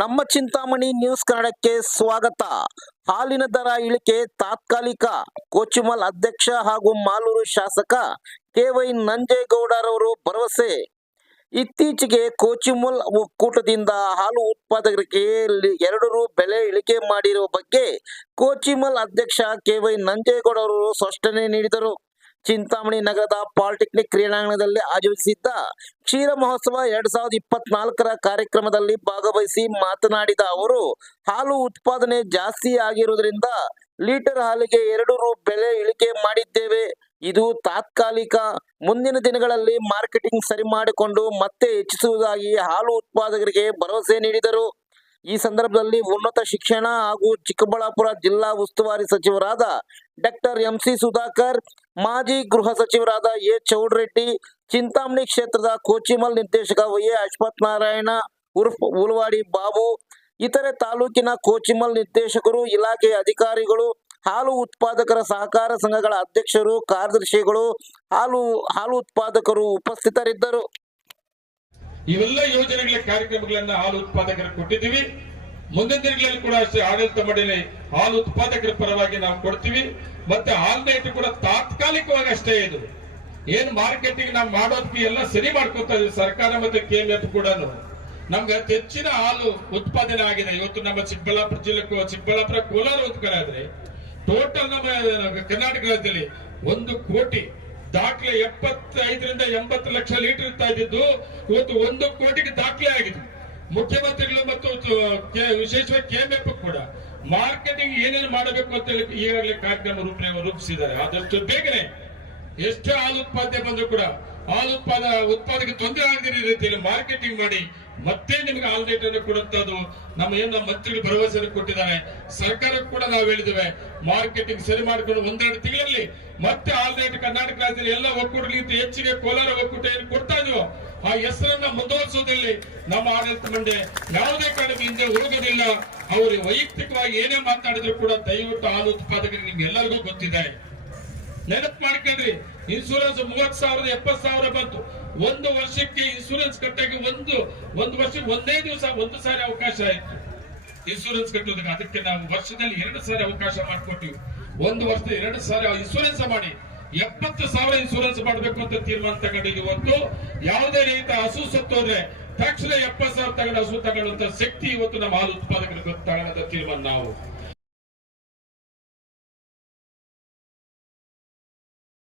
ನಮ್ಮ ಚಿಂತಾಮಣಿ ನ್ಯೂಸ್ ಕನ್ನಡಕ್ಕೆ ಸ್ವಾಗತ. ಹಾಲಿನ ದರ ಇಳಿಕೆ ತಾತ್ಕಾಲಿಕ. ಕೋಚಿಮಲ್ ಅಧ್ಯಕ್ಷ ಹಾಗೂ ಮಾಲೂರು ಶಾಸಕ ಕೆ.ವೈ. ನಂಜೇಗೌಡರವರು ಭರವಸೆ. ಇತ್ತೀಚೆಗೆ ಕೋಚಿಮಲ್ ಒಕ್ಕೂಟದಿಂದ ಹಾಲು ಉತ್ಪಾದಕರಿಗೆ 2 ರು ಬೆಲೆ ಇಳಿಕೆ ಮಾಡಿರುವ ಬಗ್ಗೆ ಕೋಚಿಮಲ್ ಅಧ್ಯಕ್ಷ ಕೆ.ವೈ. ನಂಜೇಗೌಡರವರು ಸ್ಪಷ್ಟನೆ ನೀಡಿದರು. ಚಿಂತಾಮಣಿ ನಗರದ ಪಾಲಿಟೆಕ್ನಿಕ್ ಕ್ರೀಡಾಂಗಣದಲ್ಲಿ ಆಯೋಜಿಸಿದ್ದ ಕ್ಷೀರ ಮಹೋತ್ಸವ 2024ರ ಕಾರ್ಯಕ್ರಮದಲ್ಲಿ ಭಾಗವಹಿಸಿ ಮಾತನಾಡಿದ ಅವರು, ಹಾಲು ಉತ್ಪಾದನೆ ಜಾಸ್ತಿ ಆಗಿರುವುದರಿಂದ ಲೀಟರ್ ಹಾಲಿಗೆ 2 ರು ಬೆಲೆ ಇಳಿಕೆ ಮಾಡಿದ್ದೇವೆ. ಇದು ತಾತ್ಕಾಲಿಕ. ಮುಂದಿನ ದಿನಗಳಲ್ಲಿ ಮಾರ್ಕೆಟಿಂಗ್ ಸರಿ ಮಾಡಿಕೊಂಡು ಮತ್ತೆ ಹೆಚ್ಚಿಸುವುದಾಗಿ ಹಾಲು ಉತ್ಪಾದಕರಿಗೆ ಭರವಸೆ ನೀಡಿದರು. ಈ ಸಂದರ್ಭದಲ್ಲಿ ಉನ್ನತ ಶಿಕ್ಷಣ ಹಾಗೂ ಚಿಕ್ಕಬಳ್ಳಾಪುರ ಜಿಲ್ಲಾ ಉಸ್ತುವಾರಿ ಸಚಿವರಾದ ಡಾಕ್ಟರ್ ಎಂ.ಸಿ. ಸುಧಾಕರ್, ಮಾಜಿ ಗೃಹ ಸಚಿವರಾದ ಎ. ಚೌಡರೆಡ್ಡಿ, ಚಿಂತಾಮಣಿ ಕ್ಷೇತ್ರದ ಕೋಚಿಮಲ್ ನಿರ್ದೇಶಕ ವೈ. ಅಶ್ವಥ್ ನಾರಾಯಣ ಉರ್ಫ್ ಉಲವಾಡಿ ಬಾಬು, ಇತರೆ ತಾಲೂಕಿನ ಕೋಚಿಮಲ್ ನಿರ್ದೇಶಕರು, ಇಲಾಖೆಯ ಅಧಿಕಾರಿಗಳು, ಹಾಲು ಉತ್ಪಾದಕರ ಸಹಕಾರ ಸಂಘಗಳ ಅಧ್ಯಕ್ಷರು, ಕಾರ್ಯದರ್ಶಿಗಳು, ಹಾಲು ಉತ್ಪಾದಕರು ಉಪಸ್ಥಿತರಿದ್ದರು. ಇವೆಲ್ಲ ಯೋಜನೆಗಳ ಕಾರ್ಯಕ್ರಮಗಳನ್ನ ಹಾಲು ಉತ್ಪಾದಕರಿಗೆ ಕೊಟ್ಟಿದ್ದೀವಿ. ಮುಂದಿನ ದಿನಗಳಲ್ಲಿ ಕೂಡ ಅಷ್ಟೇ ಆಡಳಿತ ಮಂಡಳಿ ಹಾಲು ಉತ್ಪಾದಕರ ಪರವಾಗಿ ನಾವು ಕೊಡ್ತೀವಿ. ಮತ್ತೆ ಹಾಲಿನ ರೇಟ್ ಕೂಡ ತಾತ್ಕಾಲಿಕವಾಗಿ ಅಷ್ಟೇ. ಇದು ಏನ್ ಮಾರ್ಕೆಟಿಂಗ್ ನಾವು ಮಾಡೋದಕ್ಕೆ ಎಲ್ಲ ಸರಿ ಮಾಡ್ಕೊತಾ ಇದ್ದೀವಿ. ಸರ್ಕಾರ ಮತ್ತೆ ಕೆಎಂಎಫ್ ಕೂಡ ನಮ್ಗೆ ಅತಿ ಹೆಚ್ಚಿನ ಹಾಲು ಉತ್ಪಾದನೆ ಆಗಿದೆ. ಇವತ್ತು ನಮ್ಮ ಚಿಕ್ಕಬಳ್ಳಾಪುರ ಜಿಲ್ಲೆ, ಚಿಕ್ಕಬಳ್ಳಾಪುರ, ಕೋಲಾರ ಉತ್ಕರಾದ್ರೆ ಟೋಟಲ್ ನಮ್ಮ ಕರ್ನಾಟಕ ರಾಜ್ಯದಲ್ಲಿ 1 ಕೋಟಿ ದಾಖಲೆ 75ರಿಂದ 80 ಲಕ್ಷ ಲೀಟರ್ ಇರ್ತಾ ಇದ್ದು ಇವತ್ತು 1 ಕೋಟಿಗೆ ದಾಖಲೆ ಆಗಿದೆ. ಮುಖ್ಯಮಂತ್ರಿಗಳು ಮತ್ತು ವಿಶೇಷವಾಗಿ ಕೆಎಂಎಫ್ ಕೂಡ ಮಾರ್ಕೆಟಿಂಗ್ ಏನೇನು ಮಾಡಬೇಕು ಅಂತ ಹೇಳಿ ಈಗಾಗಲೇ ಕಾರ್ಯಕ್ರಮ ರೂಪಿಸಿದ್ದಾರೆ. ಆದಷ್ಟು ಬೇಗನೆ ಎಷ್ಟೇ ಹಾಲು ಉತ್ಪಾದನೆ ಬಂದರೂ ಕೂಡ ಹಾಲು ಉತ್ಪಾದನೆಗೆ ತೊಂದರೆ ಆಗದಿರೋ ರೀತಿಯಲ್ಲಿ ಮಾರ್ಕೆಟಿಂಗ್ ಮಾಡಿ ಮತ್ತೆ ನಿಮಗೆ ಹಾಲು ರೇಟ್ ಅನ್ನು ಕೊಡುವಂತದ್ದು ನಮ್ಮ ಮಂತ್ರಿಗಳು ಭರವಸೆ ಕೊಟ್ಟಿದ್ದಾರೆ. ಸರ್ಕಾರ ಕೂಡ ನಾವು ಹೇಳಿದ್ದೇವೆ, ಮಾರ್ಕೆಟಿಂಗ್ ಸರಿ ಮಾಡಿಕೊಂಡು 1-2 ತಿಂಗಳಲ್ಲಿ ಮತ್ತೆ ಹಾಲು ರೇಟ್ ಕರ್ನಾಟಕ ರಾಜ್ಯದಲ್ಲಿ ಎಲ್ಲ ಒಕ್ಕೂಟಗಳಿಗಿಂತ ಹೆಚ್ಚಿಗೆ ಕೋಲಾರ ಒಕ್ಕೂಟ ಏನು ಕೊಡ್ತಾ ಇದೀವೋ ಆ ಹೆಸರನ್ನ ಮುಂದುವರಿಸೋದ್ರಲ್ಲಿ ನಮ್ಮ ಆಡಳಿತ ಮಂಡಳಿ ಯಾವುದೇ ಕಾರಣಕ್ಕೆ ಹಿಂದೆ ಹೋಗೋದಿಲ್ಲ. ಅವರು ವೈಯಕ್ತಿಕವಾಗಿ ಏನೇ ಮಾತನಾಡಿದ್ರು ಕೂಡ ದಯವಿಟ್ಟು ಹಾಲು ಉತ್ಪಾದಕರಿಗೆ ನಿಮ್ಗೆ ಎಲ್ಲರಿಗೂ ಗೊತ್ತಿದೆ. ನೆನಪು ಮಾಡ್ಕೊಂಡ್ರಿ, ಇನ್ಸೂರೆನ್ಸ್ 30,000 70,000 ಬಂತು. 1 ವರ್ಷಕ್ಕೆ ಇನ್ಸೂರೆನ್ಸ್ ಕಟ್ಟಾಗಿ ಒಂದು ವರ್ಷಕ್ಕೆ 1ನೇ ದಿವಸ 1 ಸಾರಿ ಅವಕಾಶ ಆಯ್ತು ಇನ್ಸೂರೆನ್ಸ್ ಕಟ್ಟೋದಕ್ಕೆ. ಅದಕ್ಕೆ ನಾವು ವರ್ಷದಲ್ಲಿ 2 ಸಾರಿ ಅವಕಾಶ ಮಾಡಿಕೊಟ್ಟಿವಿ. 1 ವರ್ಷದ 2 ಸಾರಿ ಇನ್ಸೂರೆನ್ಸ್ ಮಾಡಿ 70,000 ಇನ್ಸೂರೆನ್ಸ್ ಮಾಡಬೇಕು ಅಂತ ತೀರ್ಮಾನ ತಗೊಂಡಿದ್ದೀವಿ. ಇವತ್ತು ಯಾವುದೇ ರೈತ ಹಸು ಸತ್ತೋದ್ರೆ ತಕ್ಷಣ 70,000 ತಗೊಂಡು ಹಸು ತಗೊಳ್ಳುವಂತ ಶಕ್ತಿ ಇವತ್ತು ನಮ್ಮ ಹಾಲು ಉತ್ಪಾದಕರಿಗೆ ತಗೊಳ್ಳೋದ ತೀರ್ಮಾನ ನಾವು